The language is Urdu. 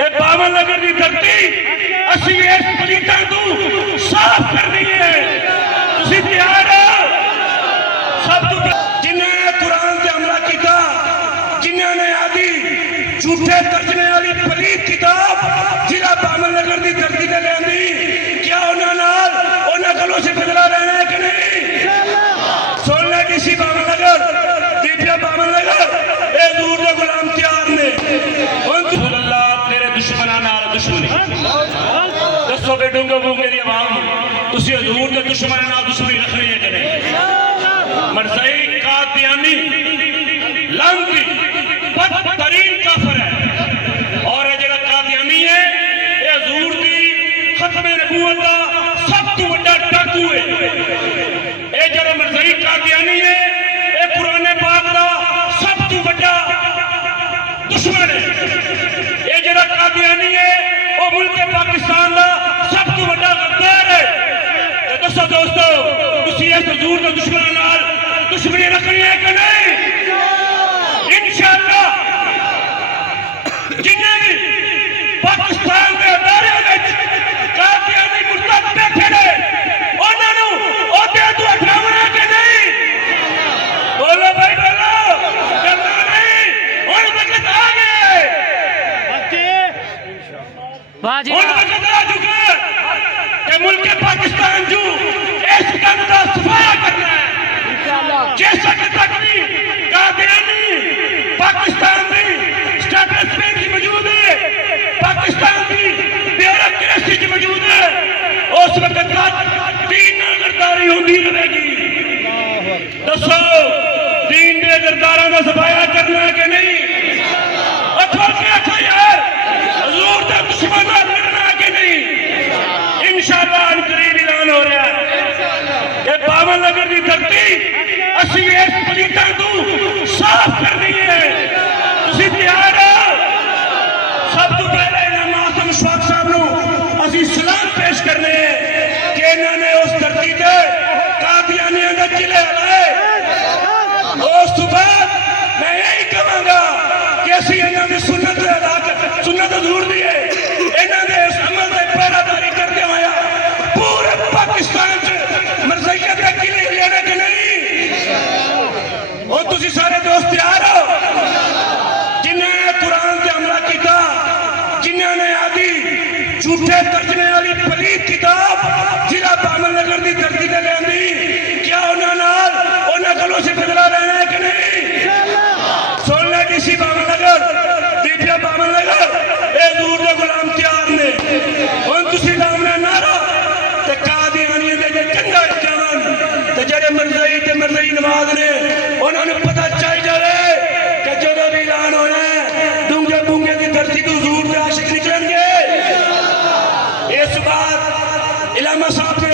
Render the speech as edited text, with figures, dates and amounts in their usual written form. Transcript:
یہ باون نگر دی دھرتی اسی اس پلیتاں تو صاف کرنی ہے تسی تیار ہو سب تو جنہوں نے قرآن تے حملہ کیتا جنہوں نے آدھی جھوٹے ترجمے والی پلیت کتاب ضلع باون نگر دی دھرتی تے لیندی کیا انہاں گلوں سے بدلا لینا ہے کہ نہیں سن لے کسی باون نگر دیپیا باون نگر اے دور دے غلام تیار نے اللہ تیرے دشمناں نال دشمنی دسو بے ڈونگے بونگے دی عوام تسی حضور دے دشمناں نال دشمنی رکھنی ہے کہ نہیں مرزائی قادیانی لانتی بدترین کافر ہے اور یہ جگہ قادیانی ہے یہ حضور دی ختم نبوت دا سب تو بڑا ڈاکو ہے یہ جگہ مرزائی قادیانی ہے یہ قرآن پاک دا سب تو بڑا دشمن ہے یہ جگہ قادیانی ہے وہ ملک پاکستان دا سب تو بڑا غدار ہے دسو دوستو تسی اس حضور دا دشمن نال دشمنی رکھنی ہے کہ نہیں انشاءاللہ جنہیں بھی پاکستان میں ادارے وچ قادیانی مرتد بیٹھے نے انہاں نوں عہدے تو ہٹاونا کہ نہیں بولو بھائی بولو کرنا نہیں ہن وقت آ گئے ہن وقت آ چکا کہ ملک پاکستان جو اس گندا صفایا کرنا ہے جیسا کہ تک بھی قادیانی پاکستان بھی سٹیٹس میں کی موجود ہے پاکستان بھی بیوروکریسی کی موجود ہے اس وقت تک دین غداری ہوندی رہے گی دسو دین دے غداراں دا صفایا کرنا ہے کہ نہیں اٹھو کے اٹھو یار حضور دے دشمن نال لڑنا ہے کہ نہیں انشاءاللہ ان قریب اعلان ہو رہا ہے کہ باون نگر دی دھرتی اسی اس پلیتاں تو صاف کرنی ہے تسی تیار ہو سب تو پہلے امام اعظم اشفاق صاحب نو اسی سلام پیش کرنے ہیں کہ انہوں نے اس دھرتی تے قادیانیاں دے قلعے لائے اس تو بعد میں یہی کہاں گا کہ اسی انہوں نے سنت سنت حضور دی ہے انہوں نے اس عمل دے پیراداری کرتے ہویا پورے پاکستان چ مرزائیت دے قلعے لینے کے نہیں اور تسی سارے دوست تیار ہو جنہوں نے قرآن تے حملہ کیتا جنہوں نے آدھی جھوٹے ترجمے والی پلیت کتاب ضلع باون نگر دی دھرتی تے لیندی کیا انہاں گلوں سے بدلا لینا ہے کہ نہیں سن لے کسی باون نگر دیپیا باون نگر اے دور دے غلام تیار نے ہن تسی لاؤنا نعرہ تے قادیانی دے کنڈا جان تے جڑے مرزائی نواز نے انہوں نے پتہ چاہی جائے کہ جدو بھی اعلان ہونا ہے ڈونگے بونگے دی دھرتی تو حضور دے عاشق نکلیں گے اس بات علامہ صاحب